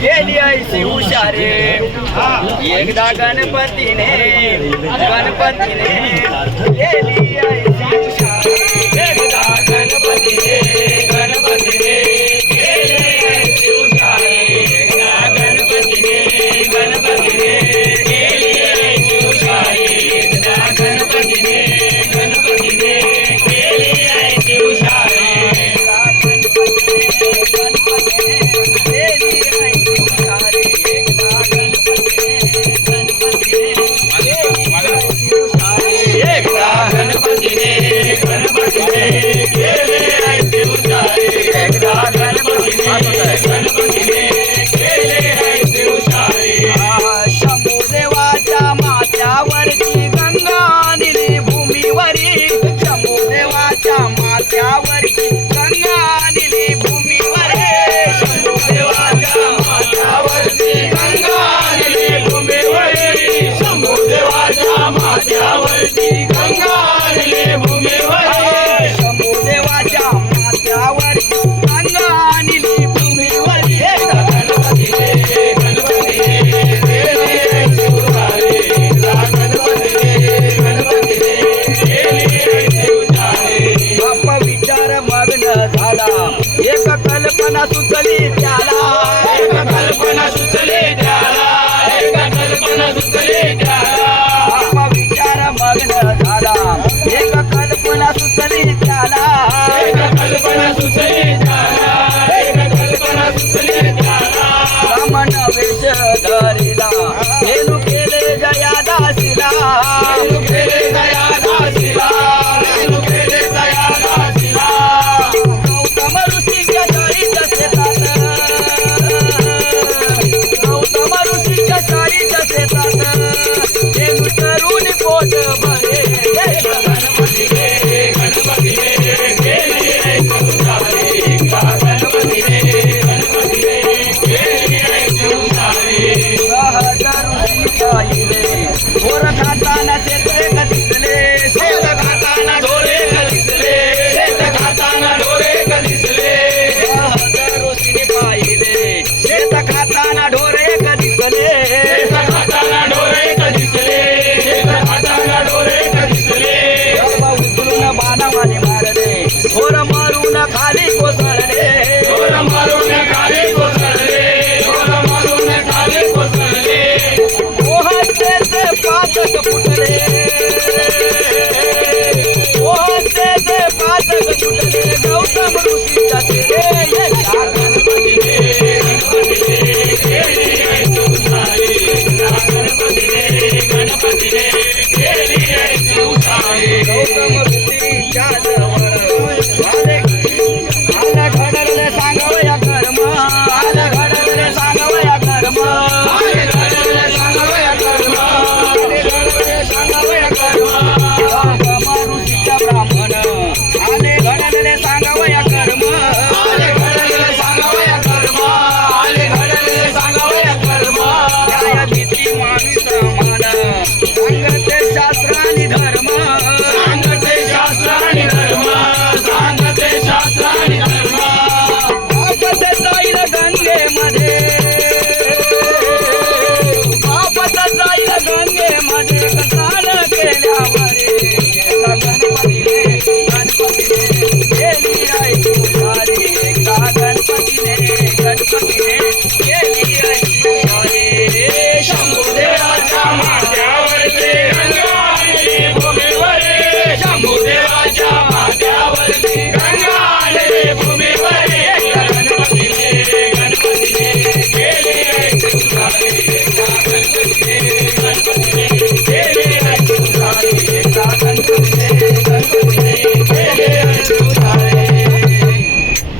गेली ऐशी हुशारे एकदा गणपतीने गणपतीने गेली सुचली त्याला. दिसले बाणवा गौतम